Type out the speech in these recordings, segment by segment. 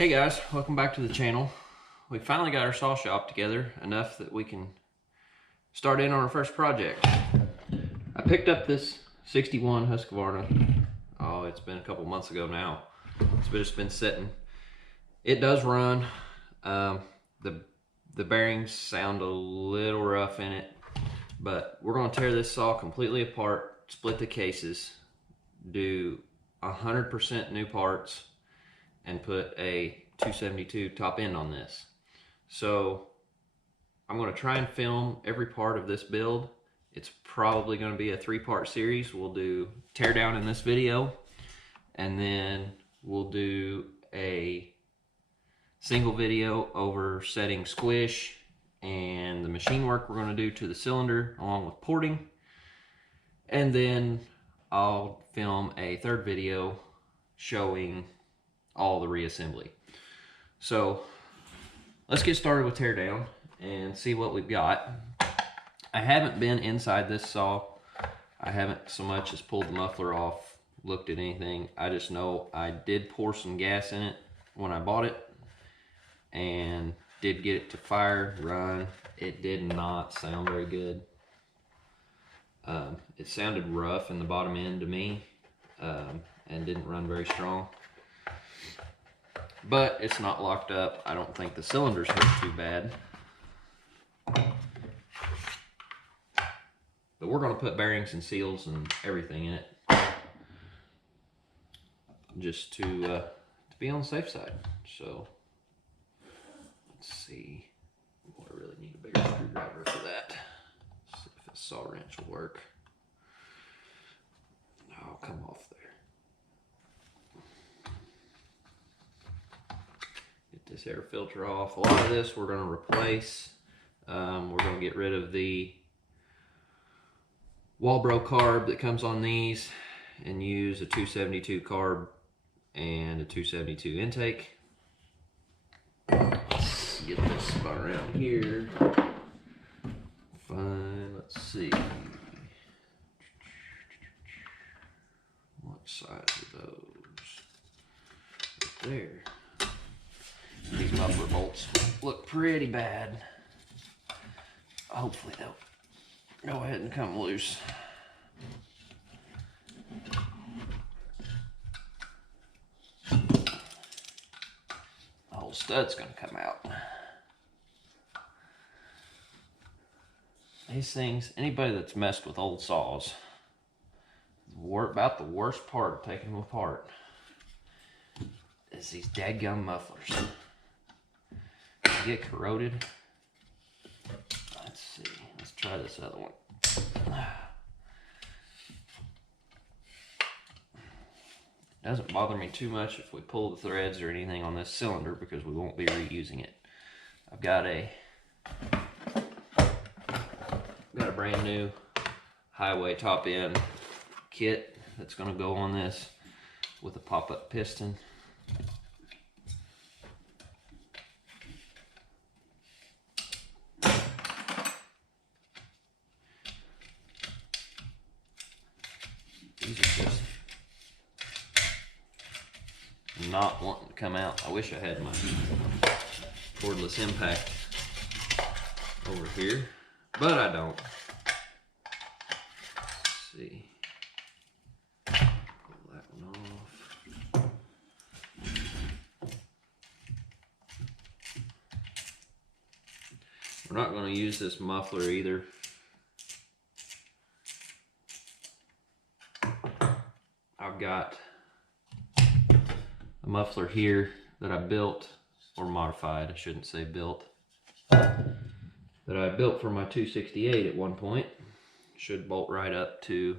Hey guys, welcome back to the channel. We finally got our saw shop together enough that we can start in on our first project. I picked up this 61 Husqvarna. Oh, it's been a couple months ago now. It's just been sitting. It does run. The bearings sound a little rough in it, but we're going to tear this saw completely apart, split the cases, do 100% new parts, and put a 272 top end on this. So I'm going to try and film every part of this build. It's probably going to be a 3-part series. We'll do teardown in this video, and then we'll do a single video over setting squish and the machine work we're going to do to the cylinder along with porting, and then I'll film a third video showing all the reassembly. So let's get started with teardown and see what we've got. I haven't been inside this saw. I haven't so much as pulled the muffler off, looked at anything. I just know I did pour some gas in it when I bought it and did get it to fire, run. It did not sound very good. It sounded rough in the bottom end to me, and didn't run very strong. But it's not locked up. I don't think the cylinders hurt too bad. But we're going to put bearings and seals and everything in it, just to be on the safe side. So let's see. Oh, I really need a bigger screwdriver for that. Let's see if a saw wrench will work. Oh, come off there. This air filter off. A lot of this we're going to replace. We're going to get rid of the Walbro carb that comes on these and use a 272 carb and a 272 intake. Let's get this spun around here. Fine, let's see. What size are those? Right there. These muffler bolts look pretty bad. Hopefully they'll go ahead and come loose. The whole stud's gonna come out. These things, anybody that's messed with old saws, about the worst part of taking them apart is these dadgum mufflers. Get corroded. Let's see. Let's try this other one. It doesn't bother me too much if we pull the threads or anything on this cylinder because we won't be reusing it. I've got a brand new highway top end kit that's going to go on this with a pop-up piston. These are just not wanting to come out. I wish I had my cordless impact over here, but I don't. Let's see. Pull that one off. We're not going to use this muffler either. I've got a muffler here that I built, or modified, I shouldn't say built, that I built for my 268 at one point. Should bolt right up to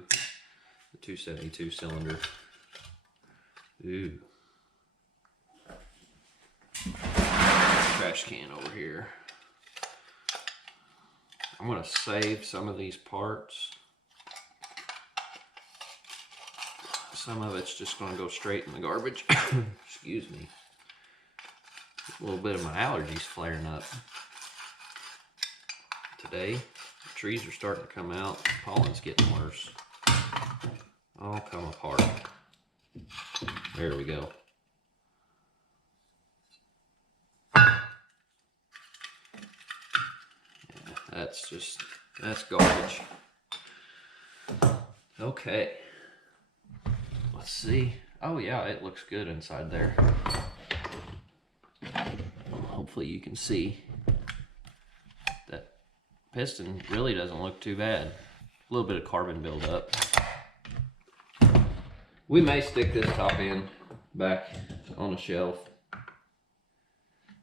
the 272 cylinder. Ooh. Trash can over here. I'm going to save some of these parts. Some of it's just going to go straight in the garbage. Excuse me. A little bit of my allergies flaring up today. The trees are starting to come out. Pollen's getting worse. All come apart. There we go. that's garbage. Okay. Let's see. Oh yeah, it looks good inside there. Hopefully you can see that piston really doesn't look too bad. A little bit of carbon buildup. We may stick this top end back on a shelf.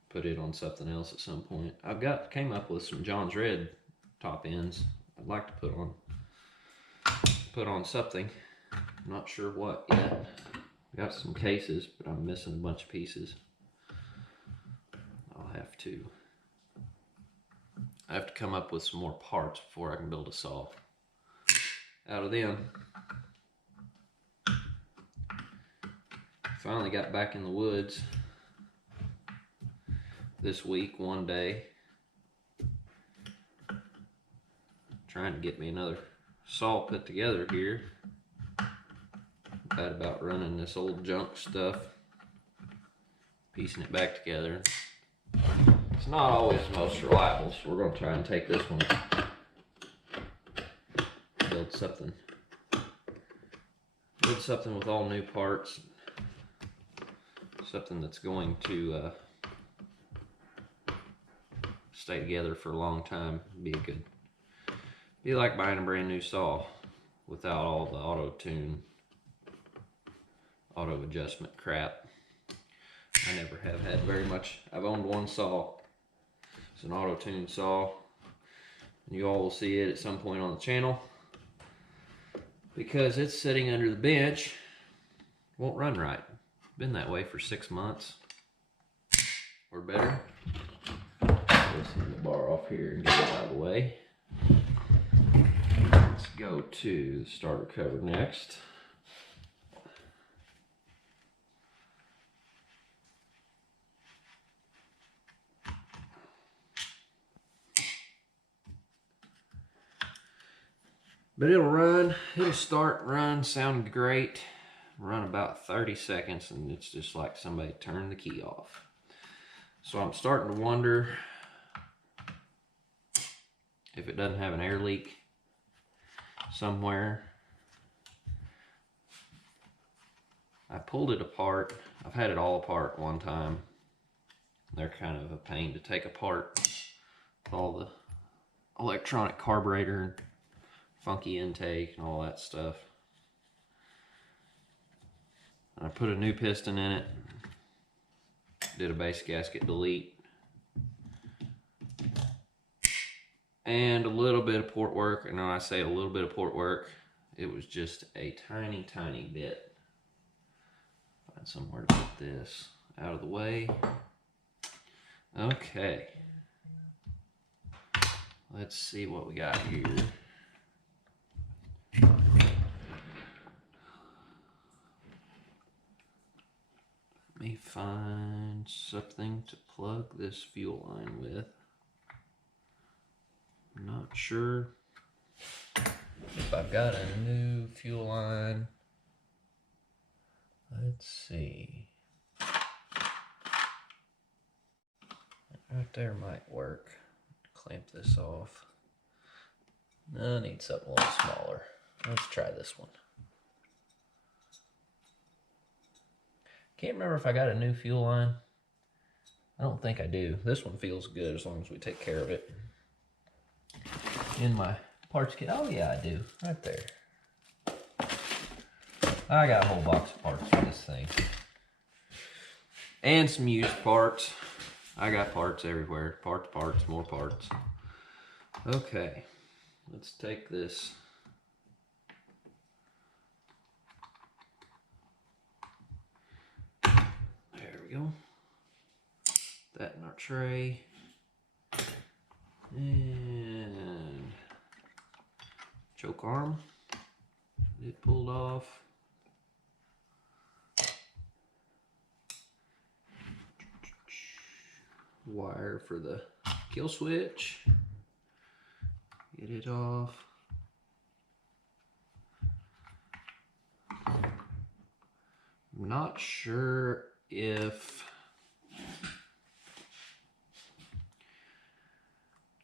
Put it on something else at some point. Came up with some John's Red top ends I'd like to put on something. I'm not sure what yet. Got some cases, but I'm missing a bunch of pieces. I have to come up with some more parts before I can build a saw out of them. Finally got back in the woods this week, one day, trying to get me another saw put together here. Bad about running this old junk stuff, piecing it back together. It's not always the most reliable, so we're going to try and take this one, build something with all new parts, something that's going to stay together for a long time. Be like buying a brand new saw without all the auto adjustment crap. I never have had very much. I've owned one saw. It's an auto tune saw. You all will see it at some point on the channel because it's sitting under the bench. Won't run right. Been that way for 6 months or better. Let's hand the bar off here and get it out of the way. Let's go to the starter cover next. But it'll start, run, sound great, run about 30 seconds, and it's just like somebody turned the key off. So I'm starting to wonder if it doesn't have an air leak somewhere. I pulled it apart. I've had it all apart one time. They're kind of a pain to take apart with all the electronic carburetor, funky intake and all that stuff. And I put a new piston in it, did a base gasket delete, and a little bit of port work. And when I say a little bit of port work, it was just a tiny bit. Find somewhere to put this out of the way. Okay, let's see what we got here. Let me find something to plug this fuel line with. I'm not sure if I've got a new fuel line. Let's see. Right there might work. Clamp this off. No, I need something a little smaller. Let's try this one. Can't remember if I got a new fuel line. I don't think I do. This one feels good as long as we take care of it. In my parts kit. Oh yeah, I do. Right there. I got a whole box of parts for this thing. And some used parts. I got parts everywhere. Parts, more parts. Okay. Let's take this. There we go. That in our tray. And choke arm. It pulled off. Wire for the kill switch. Get it off. I'm not sure if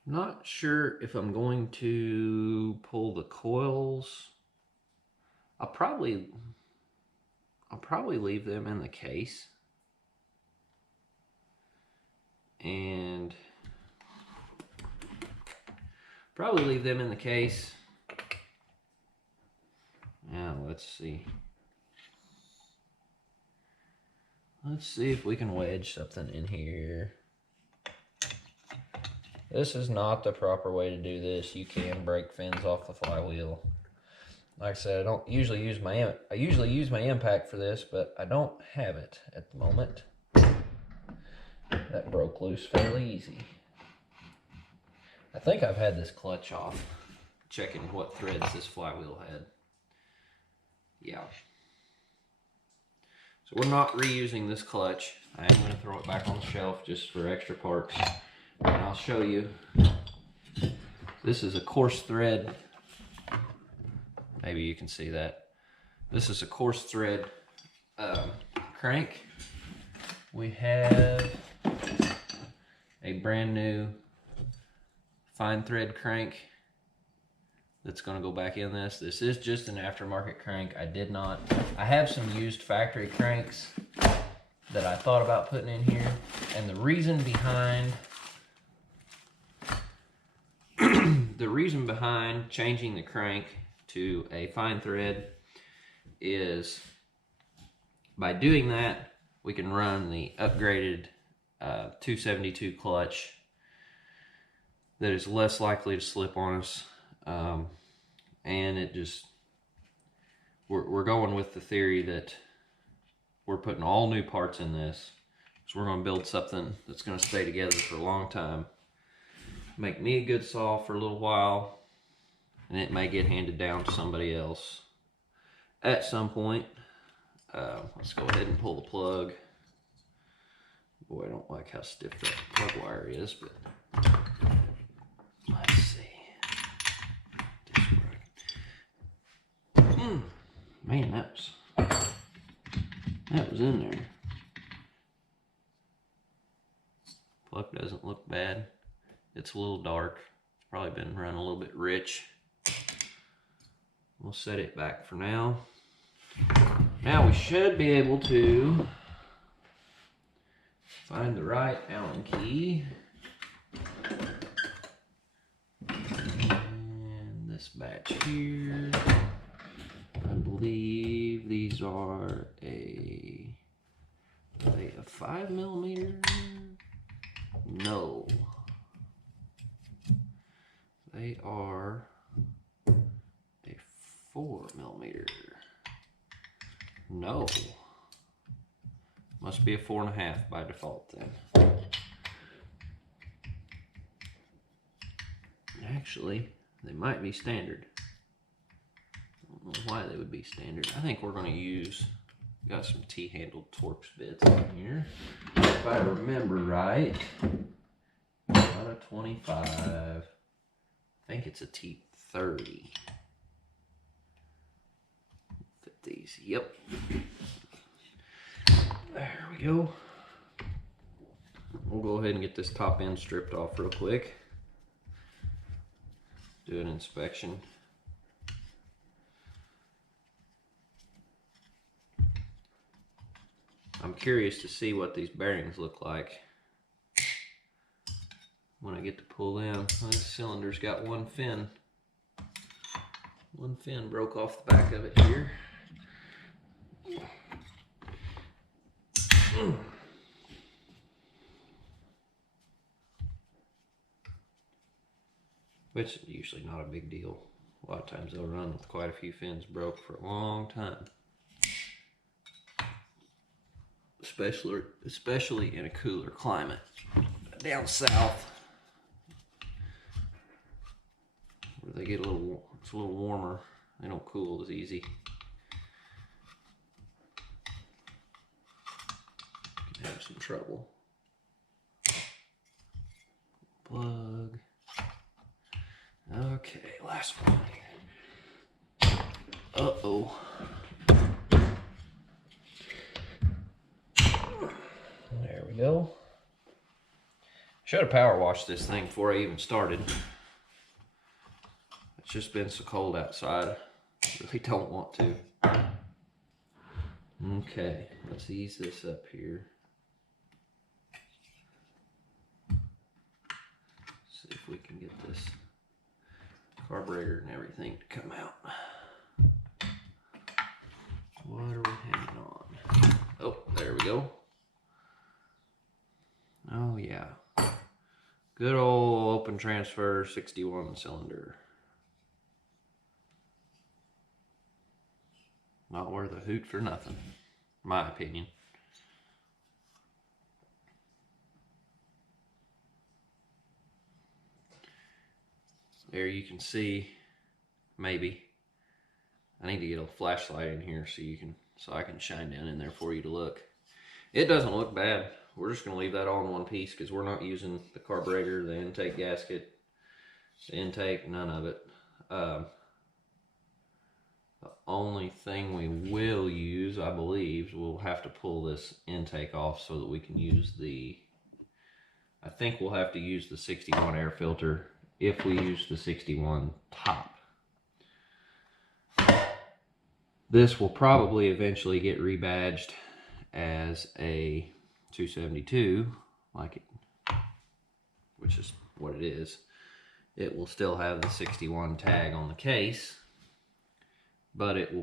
Not sure if I'm going to pull the coils. I'll probably leave them in the case. And probably leave them in the case. Now let's see. Let's see if we can wedge something in here. This is not the proper way to do this. You can break fins off the flywheel. Like I said, I don't usually use my impact for this, but I don't have it at the moment. That broke loose fairly easy. I think I've had this clutch off, checking what threads this flywheel had. Yeah. So we're not reusing this clutch. I am going to throw it back on the shelf just for extra parts. And I'll show you. This is a coarse thread. Maybe you can see that. This is a coarse thread crank. We have a brand new fine thread crank that's going to go back in this. This is just an aftermarket crank. I have some used factory cranks that I thought about putting in here, and the reason behind changing the crank to a fine thread is by doing that we can run the upgraded 272 clutch that is less likely to slip on us. And it just, we're going with the theory that we're putting all new parts in this, so we're going to build something that's going to stay together for a long time, make me a good saw for a little while, and it may get handed down to somebody else at some point. Let's go ahead and pull the plug. Boy, I don't like how stiff that plug wire is, but let's see. Man, that was in there. Plug doesn't look bad. It's a little dark. It's probably been run a little bit rich. We'll set it back for now. Now we should be able to find the right Allen key. And this batch here. I believe these are a 5mm? No. They are a 4mm. No. Must be a 4.5 by default then. Actually, they might be standard. I don't know why they would be standard. I think we're going to use, got some T-handled Torx bits in here. If I remember right, not a 25. I think it's a T30. Fit these. Yep. There we go. We'll go ahead and get this top end stripped off real quick. Do an inspection. I'm curious to see what these bearings look like when I get to pull them. This cylinder's got one fin. One fin broke off the back of it here. Which is usually not a big deal. A lot of times they'll run with quite a few fins broke for a long time. Especially in a cooler climate. Down south, where they get it's a little warmer, they don't cool as easy. Can have some trouble. Plug. Okay, last one here. Uh-oh. There we go. Should have power washed this thing before I even started. It's just been so cold outside. I really don't want to. Okay, let's ease this up here. See if we can get this carburetor and everything to come out. What are we hanging on? Oh, there we go. Oh yeah. Good old open transfer 61 cylinder. Not worth a hoot for nothing, in my opinion. There you can see, maybe. I need to get a flashlight in here so I can shine down in there for you to look. It doesn't look bad. We're just gonna leave that all in one piece because we're not using the carburetor, the intake gasket, the intake, none of it. The only thing we will use, I believe, we'll have to pull this intake off so that we can use I think we'll have to use the 61 air filter if we use the 61 top. This will probably eventually get rebadged as a 272, which is what it is. It will still have the 61 tag on the case, but it'll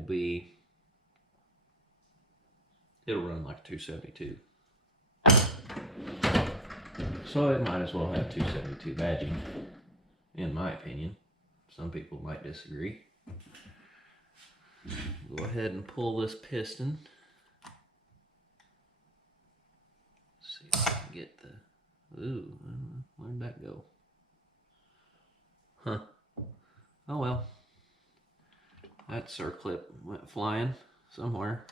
run like a 272. So it might as well have 272 badging, in my opinion. Some people might disagree. Go ahead and pull this piston. See if I can get the... Ooh, where'd that go? Huh. Oh well. That circlip went flying somewhere.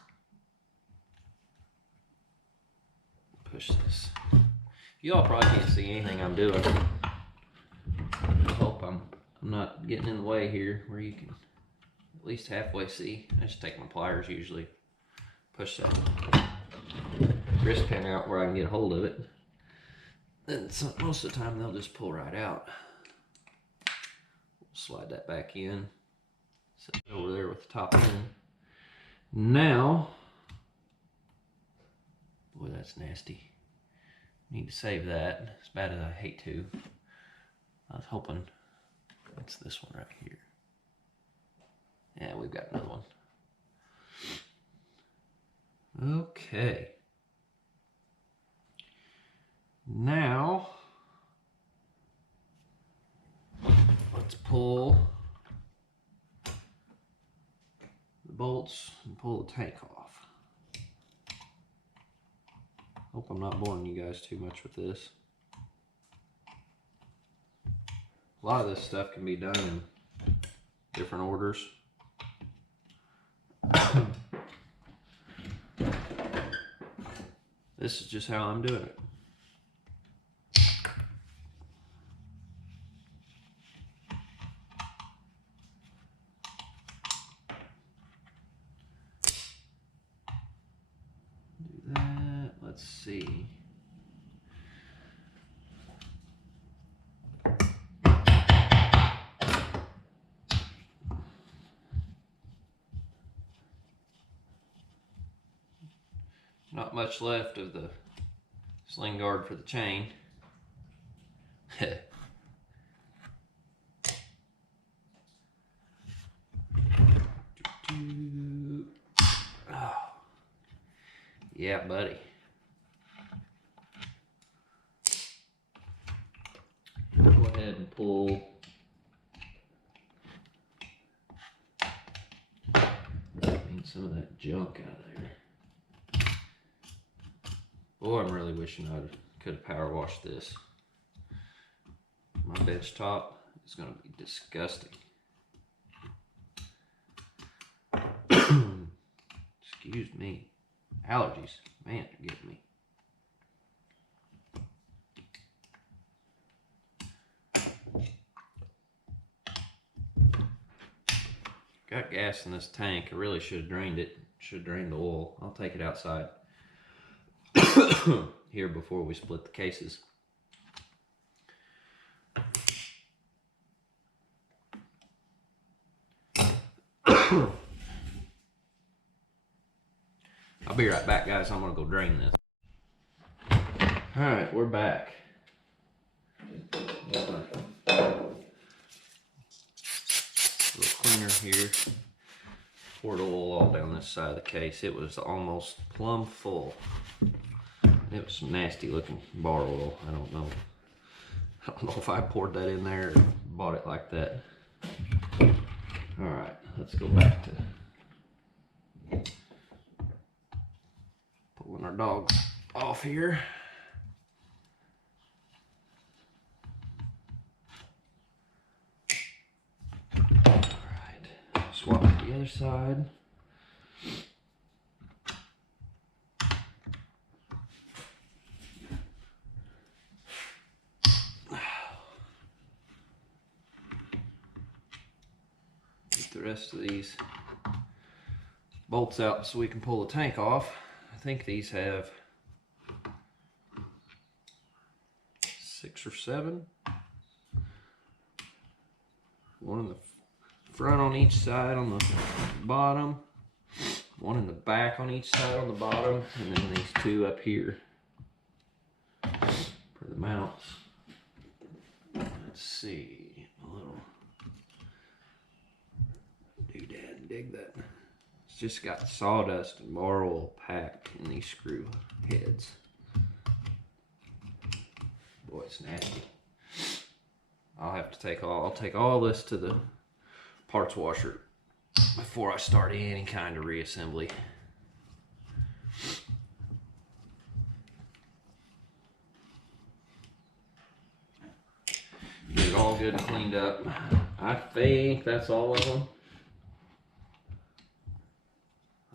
Push this. You all probably can't see anything I'm doing. I hope I'm not getting in the way here where you can at least halfway see. I just take my pliers usually. Push that wrist pin out where I can get a hold of it. And most of the time they'll just pull right out. Slide that back in. Set it over there with the top in. Now, boy, that's nasty. Need to save that, as bad as I hate to. I was hoping it's this one right here. Yeah, we've got another one. Okay. Now, let's pull the bolts and pull the tank off. Hope I'm not boring you guys too much with this. A lot of this stuff can be done in different orders. This is just how I'm doing it. Do that. Let's see. Not much left of the sling guard for the chain. Oh. Yeah, buddy. Go ahead and pull some of that junk out of there. Boy, I'm really wishing I could have power washed this. My bench top is going to be disgusting. Excuse me. Allergies, man, they're getting me. Got gas in this tank. I really should have drained it. Should have drained the oil. I'll take it outside here before we split the cases. I'll be right back, guys. I'm gonna go drain this. All right, we're back. Little cleaner here. Poured oil all down this side of the case. It was almost plumb full. It was some nasty looking bar oil. I don't know if I poured that in there or bought it like that. All right, let's go back to pulling our dogs off here. All right, swap to the other side. Get the rest of these bolts out so we can pull the tank off. I think these have 6 or 7. One in the front on each side on the bottom, one in the back on each side on the bottom, and then these 2 up here for the mounts. Let's see, a little doodad, dig that. It's just got sawdust and bar oil packed in these screw heads. Boy, it's nasty. I'll take all this to the parts washer before I start any kind of reassembly. Get it all good and cleaned up. I think that's all of them.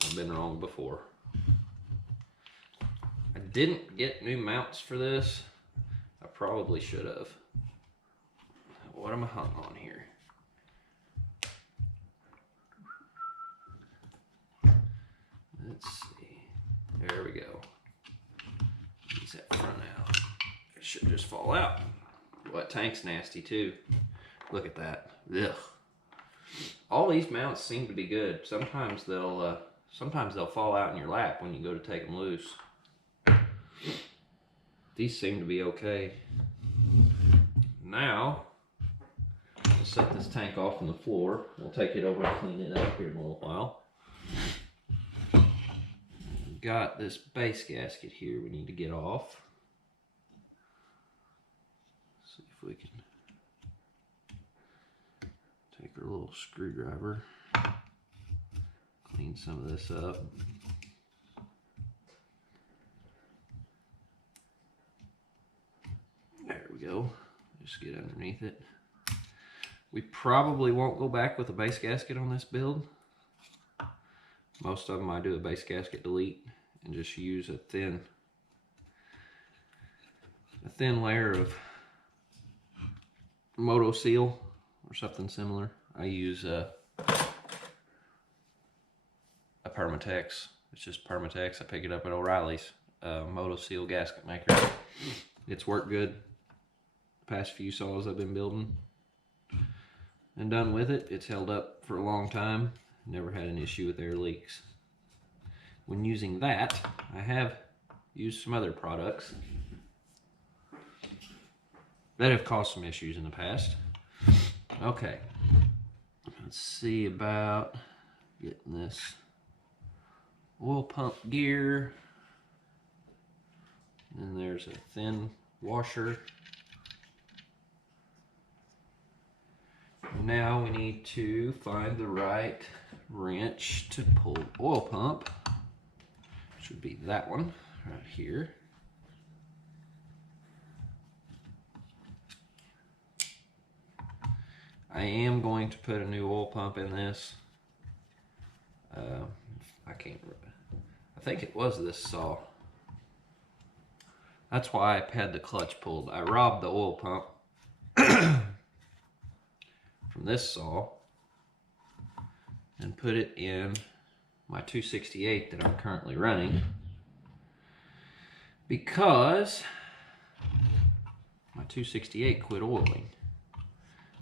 I've been wrong before. I didn't get new mounts for this. I probably should have. What am I hung on here? Let's see. There we go. Use that front out. It should just fall out. Well, that tank's nasty too. Look at that. Ugh. All these mounts seem to be good. Sometimes they'll fall out in your lap when you go to take them loose. These seem to be okay. Now, we'll set this tank off on the floor. We'll take it over and clean it up here in a little while. We've got this base gasket here we need to get off. See if we can take our little screwdriver, clean some of this up. There we go. Just get underneath it. We probably won't go back with a base gasket on this build. Most of them I do a base gasket delete and just use a thin layer of Moto Seal or something similar. I use a Permatex. It's just Permatex. I pick it up at O'Reilly's. Moto Seal gasket maker. It's worked good the past few saws I've been building and done with it. It's held up for a long time. Never had an issue with air leaks. When using that, I have used some other products that have caused some issues in the past. Okay, let's see about getting this oil pump gear. And there's a thin washer. Now we need to find the right wrench to pull oil pump. Should be that one right here. I am going to put a new oil pump in this. I think it was this saw. That's why I had the clutch pulled. I robbed the oil pump from this saw and put it in my 268 that I'm currently running, because my 268 quit oiling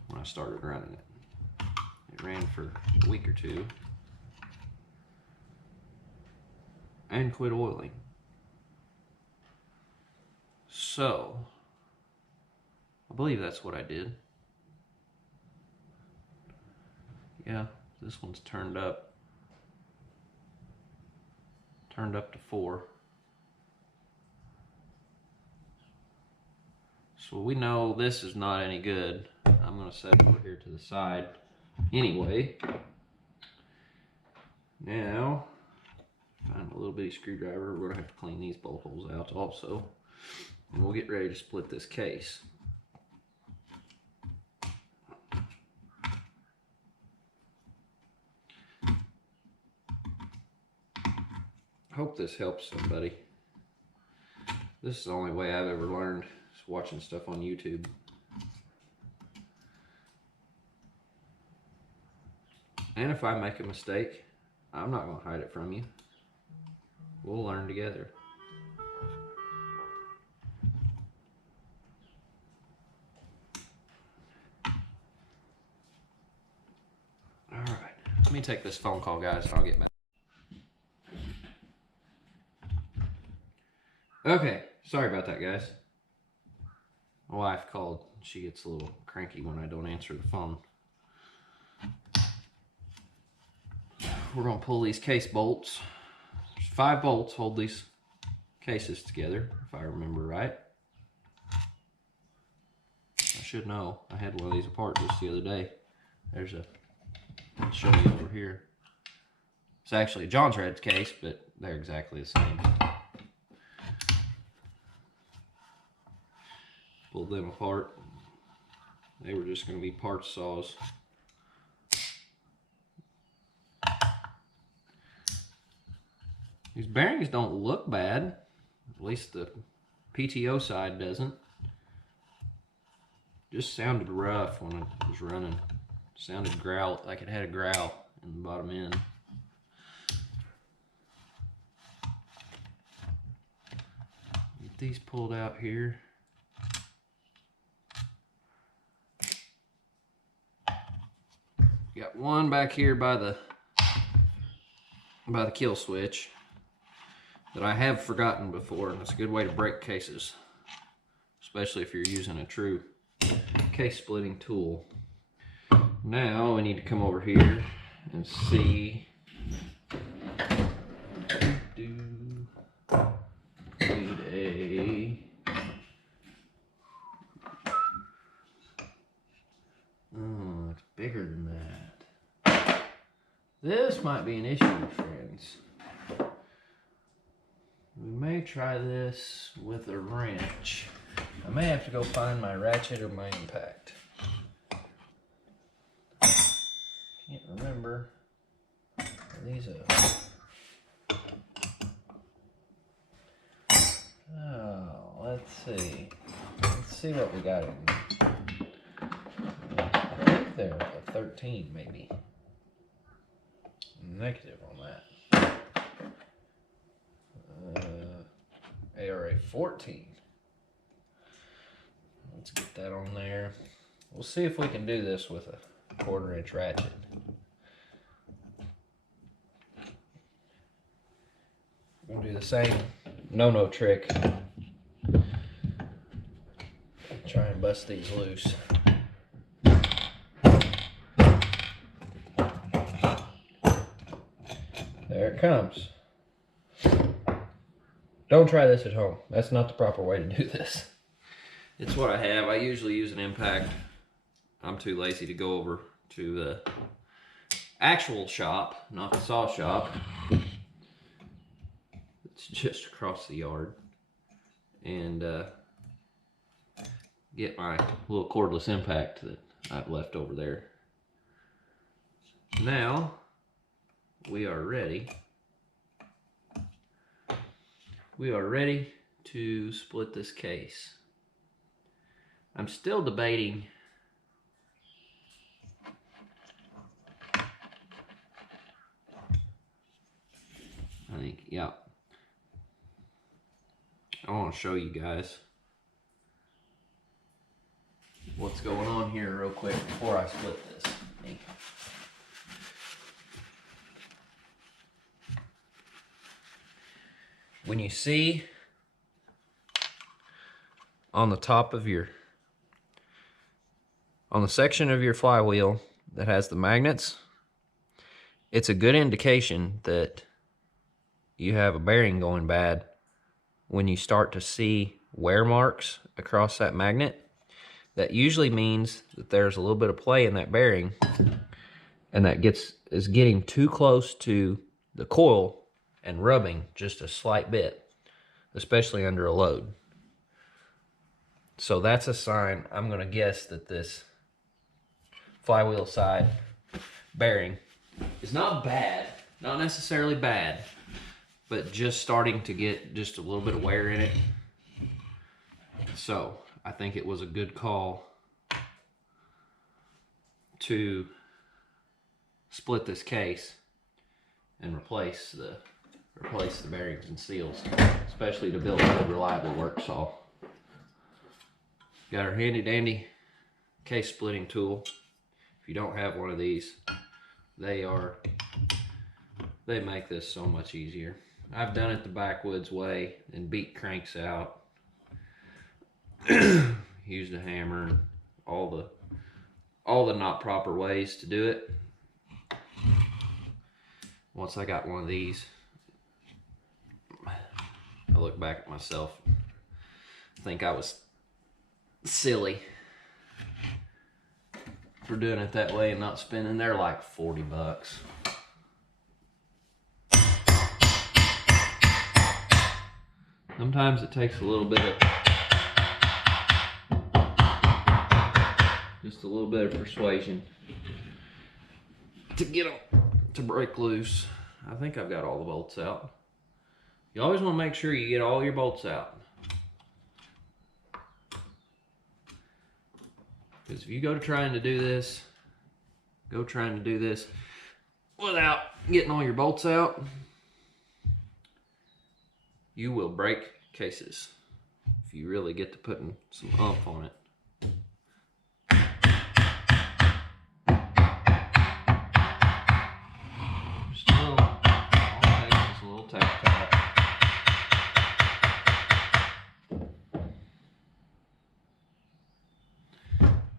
when I started running it. It ran for a week or two and quit oiling. So, I believe that's what I did. Yeah, this one's turned up to 4. So we know this is not any good. I'm gonna set it over here to the side anyway. Now, find a little bitty screwdriver. We're gonna have to clean these bolt holes out also. And we'll get ready to split this case. Hope this helps somebody. This is the only way I've ever learned, is watching stuff on YouTube. And if I make a mistake, I'm not going to hide it from you. We'll learn together. All right, let me take this phone call, guys, and I'll get back. Okay, sorry about that, guys. My wife called. She gets a little cranky when I don't answer the phone. We're going to pull these case bolts. There's 5 bolts hold these cases together, if I remember right. I should know. I had one of these apart just the other day. There's a, I'll show you over here. It's actually a John's Red's case, but they're exactly the same. Pulled them apart. They were just going to be parts saws. These bearings don't look bad. At least the PTO side doesn't. Just sounded rough when it was running. Sounded growl, like it had a growl in the bottom end. Get these pulled out here. Got one back here by the kill switch that I have forgotten before, and it's a good way to break cases, especially if you're using a true case splitting tool. Now we need to come over here and see. Need a it's bigger than that. This might be an issue, friends. We may try this with a wrench. I may have to go find my ratchet or my impact. Can't remember. Are these oh, let's see. Let's see what we got in here. I think they're a 13 maybe. Negative on that. ARA 14. Let's get that on there. We'll see if we can do this with a 1/4 inch ratchet. We'll do the same no-no trick. Try and bust these loose. There it comes. Don't try this at home. That's not the proper way to do this. It's what I have. I usually use an impact. I'm too lazy to go over to the actual shop, not the saw shop. It's just across the yard. And get my little cordless impact that I've left over there. Now, we are ready. We are ready to split this case. I'm still debating I think, yeah. I want to show you guys what's going on here real quick before I split this. when you see on the top of on the section of your flywheel that has the magnets, it's a good indication that you have a bearing going bad when you start to see wear marks across that magnet. That usually means that there's a little bit of play in that bearing, and that is getting too close to the coil and rubbing just a slight bit, especially under a load. So that's a sign. I'm going to guess that this flywheel side bearing is not bad, not necessarily bad, but just starting to get just a little bit of wear in it. So I think it was a good call to split this case and replace the bearings and seals, especially to build a good, reliable work saw. Got our handy dandy case splitting tool. If you don't have one of these, they make this so much easier. I've done it the backwoods way and beat cranks out. Used a hammer and all the not proper ways to do it. Once I got one of these, I look back at myself, I think I was silly for doing it that way and not spending. They're like 40 bucks. Sometimes it takes a little bit of, just a little bit of persuasion to get them to break loose. I think I've got all the bolts out. You always want to make sure you get all your bolts out, because if you go trying to do this without getting all your bolts out, you will break cases if you really get to putting some oomph on it. Still, all it takes is a little tap tap.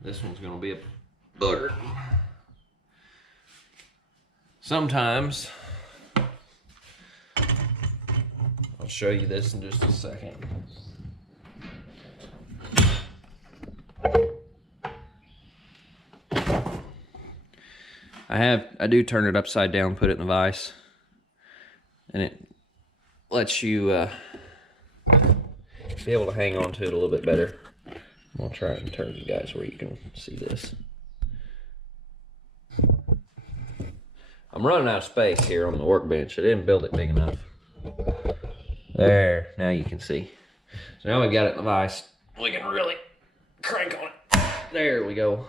This one's going to be a bugger. Sometimes, I'll show you this in just a second. I do turn it upside down, put it in the vise, and it lets you be able to hang on to it a little bit better. I'll try and turn you guys where you can see this. I'm running out of space here on the workbench. I didn't build it big enough. There, now you can see. So now we got it in the vise. We can really crank on it. There we go.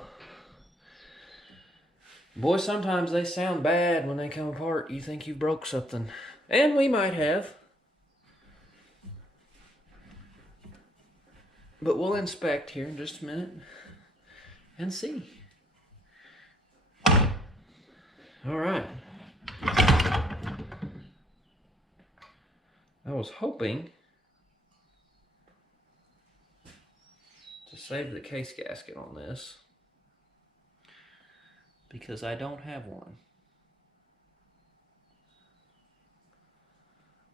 Boy, sometimes they sound bad when they come apart. You think you broke something. And we might have. But we'll inspect here in just a minute and see. All right. I was hoping to save the case gasket on this because I don't have one.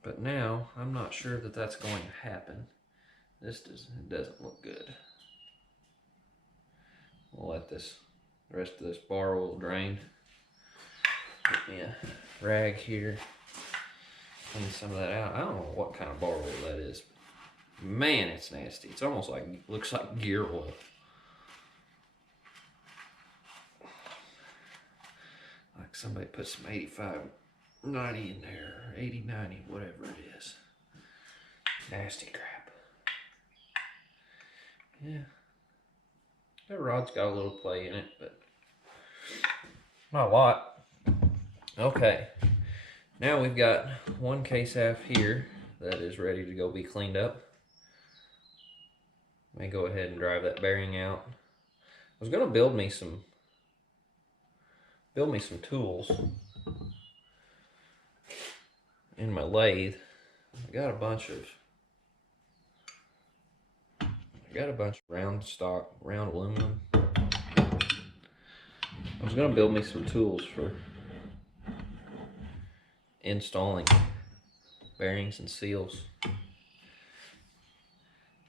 But now I'm not sure that that's going to happen. It doesn't look good. We'll let the rest of this bar will drain. Get me a rag here. Clean some of that out. I don't know what kind of bar oil that is. Man, it's nasty. It's almost like, looks like gear oil. Like somebody put some 85-90 in there, or 80-90, whatever it is. Nasty crap. Yeah. That rod's got a little play in it, but not a lot. Okay. Now we've got one case half here that is ready to go be cleaned up. May go ahead and drive that bearing out. I was gonna build me some tools in my lathe, I got a bunch of round stock, round aluminum. I was gonna build me some tools for installing bearings and seals.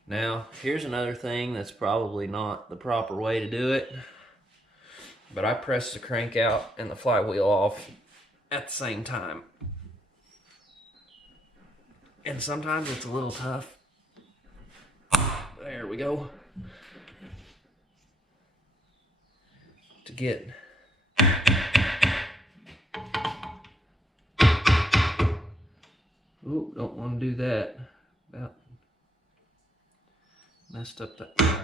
Now, here's another thing that's probably not the proper way to do it, but I press the crank out and the flywheel off at the same time. And sometimes it's a little tough. There we go. To get ooh, don't want to do that. About messed up that wire.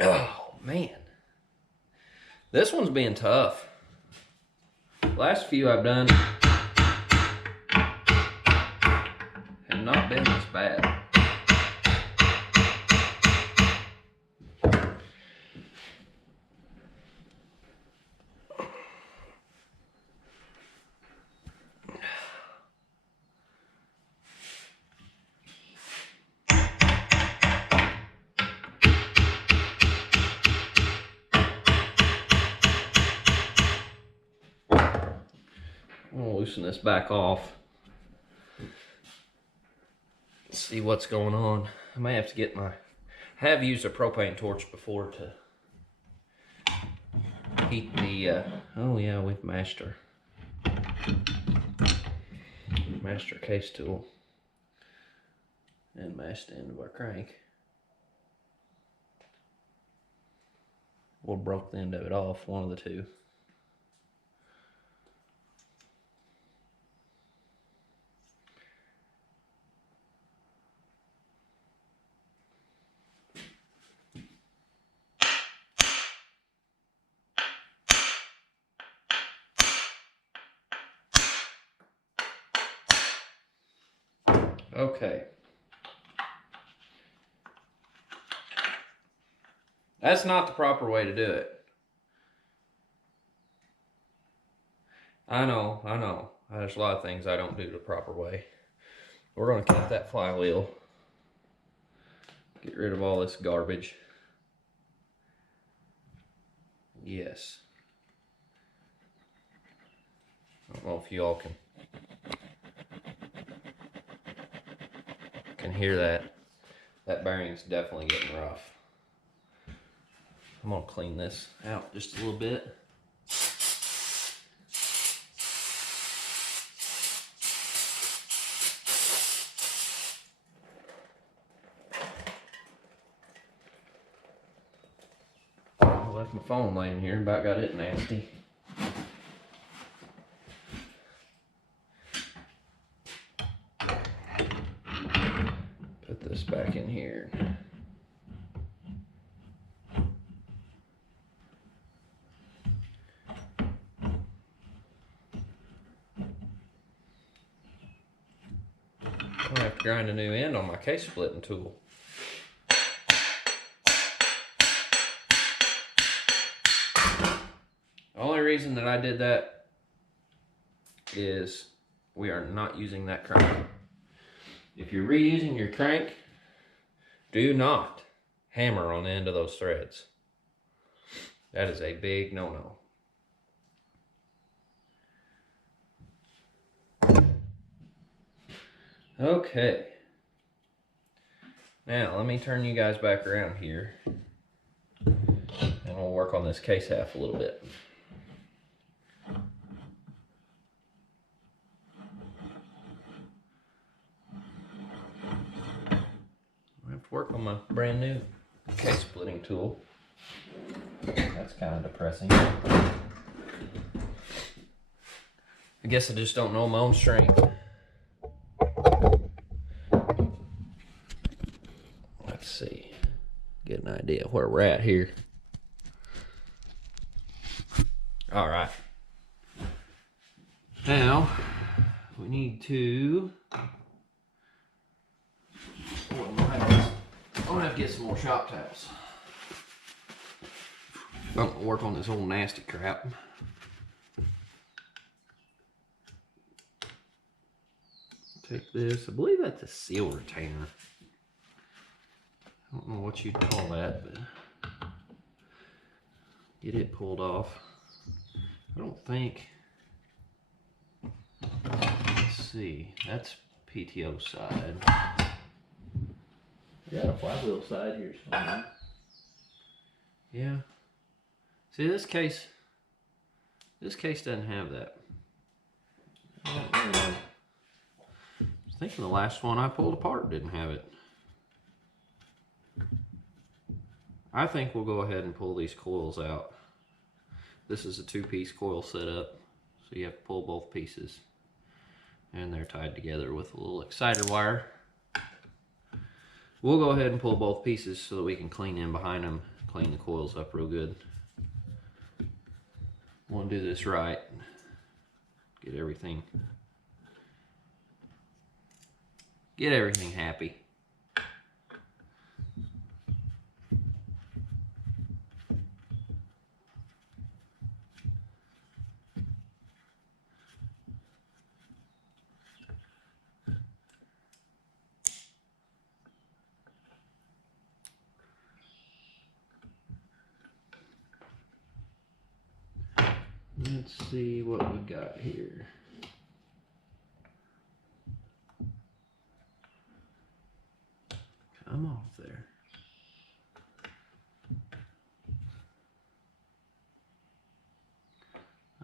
Oh man, this one's being tough. Last few I've done have not been this bad. I'm gonna loosen this back off. See what's going on. I may have to get my, I have used a propane torch before to heat the, oh yeah, we've mashed our case tool and mashed the end of our crank. Or broke the end of it off, one of the two. Okay. That's not the proper way to do it. I know. There's a lot of things I don't do the proper way. We're gonna cut that flywheel. Get rid of all this garbage. Yes. I don't know if you all can hear that. That bearing's definitely getting rough. I'm gonna clean this out just a little bit. I left my phone laying here and about got it nasty. Put this back in here. I'm gonna have to grind a new end on my case splitting tool. The only reason that I did that is we are not using that crank. If you're reusing your crank, do not hammer on the end of those threads. That is a big no-no. Okay. Now, let me turn you guys back around here and we'll work on this case half a little bit. I have to work on my brand new case splitting tool. That's kind of depressing. I guess I just don't know my own strength. Let's see, get an idea of where we're at here. All right. Now we need to. I'm gonna have to get some more shop towels. I'm gonna work on this old nasty crap. Take this. I believe that's a seal retainer. I don't know what you'd call that, but get it pulled off. I don't think. Let's see. That's PTO side. I got a flywheel side here somewhere. Yeah. See, this case doesn't have that. I don't really know. I was thinking the last one I pulled apart didn't have it. I think we'll go ahead and pull these coils out. This is a 2-piece coil setup, so you have to pull both pieces. And they're tied together with a little exciter wire. We'll go ahead and pull both pieces so that we can clean in behind them, clean the coils up real good. Want to do this right. Get everything happy. Let's see what we got here. Come off there.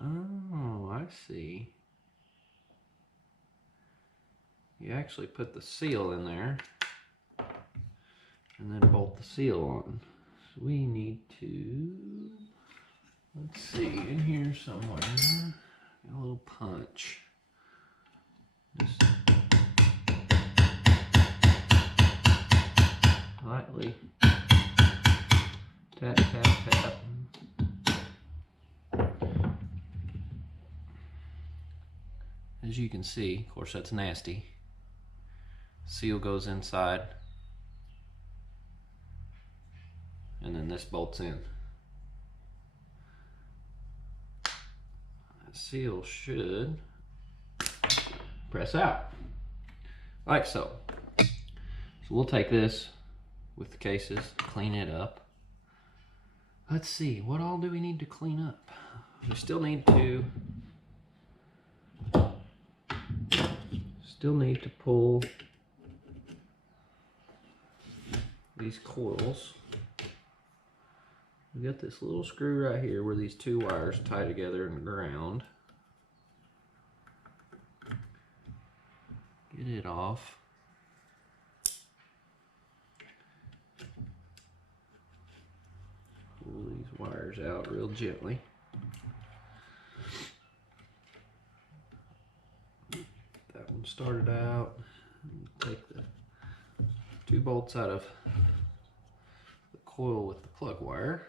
Oh, I see. You actually put the seal in there and then bolt the seal on. So we need to, let's see, in here somewhere, a little punch. Just lightly tap, tap, tap. As you can see, of course that's nasty. Seal goes inside, and then this bolts in. The seal should press out, like so. So we'll take this with the cases, clean it up. Let's see, what all do we need to clean up? We still need to pull these coils. We got this little screw right here where these two wires tie together in the ground. Get it off. Pull these wires out real gently. That one started out. Take the 2 bolts out of the coil with the plug wire.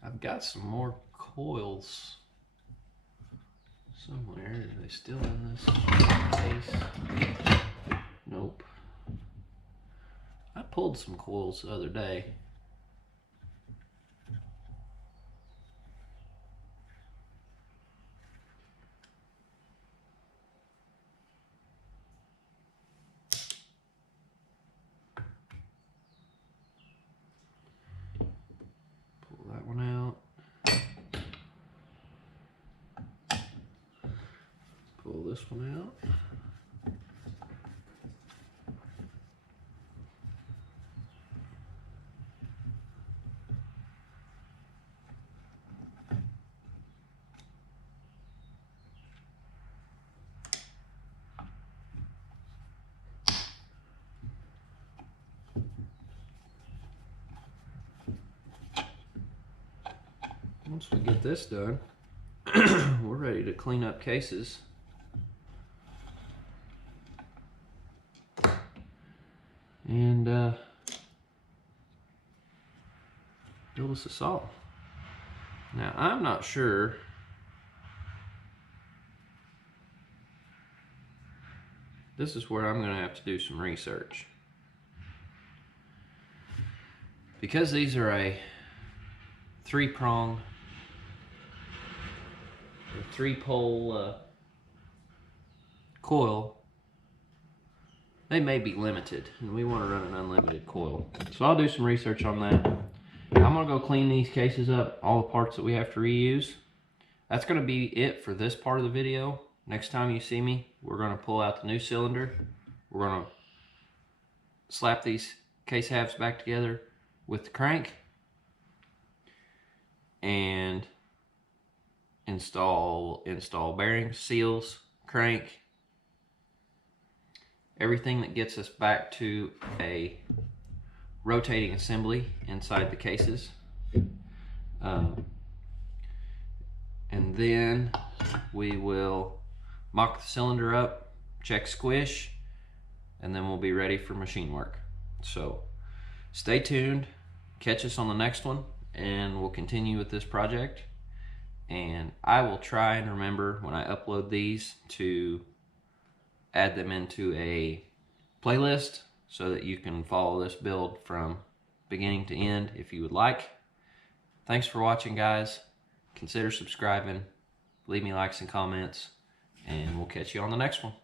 I've got some more coils somewhere. Are they still in this case? Nope. I pulled some coils the other day. Pull that one out. Pull this one out. Once we get this done, we're ready to clean up cases. And build us a saw. Now, I'm not sure this is where I'm going to have to do some research. Because these are a 3-prong, 3-pole coil, they may be limited, and we want to run an unlimited coil. So I'll do some research on that. I'm going to go clean these cases up, all the parts that we have to reuse. That's going to be it for this part of the video. Next time you see me, we're going to pull out the new cylinder. We're going to slap these case halves back together with the crank and install bearings, seals, crank, everything that gets us back to a rotating assembly inside the cases. And then we will mock the cylinder up, check squish, and then we'll be ready for machine work. So stay tuned, catch us on the next one, and we'll continue with this project. And I will try and remember when I upload these to add them into a playlist so that you can follow this build from beginning to end if you would like. Thanks for watching, guys. Consider subscribing, leave me likes and comments, and we'll catch you on the next one.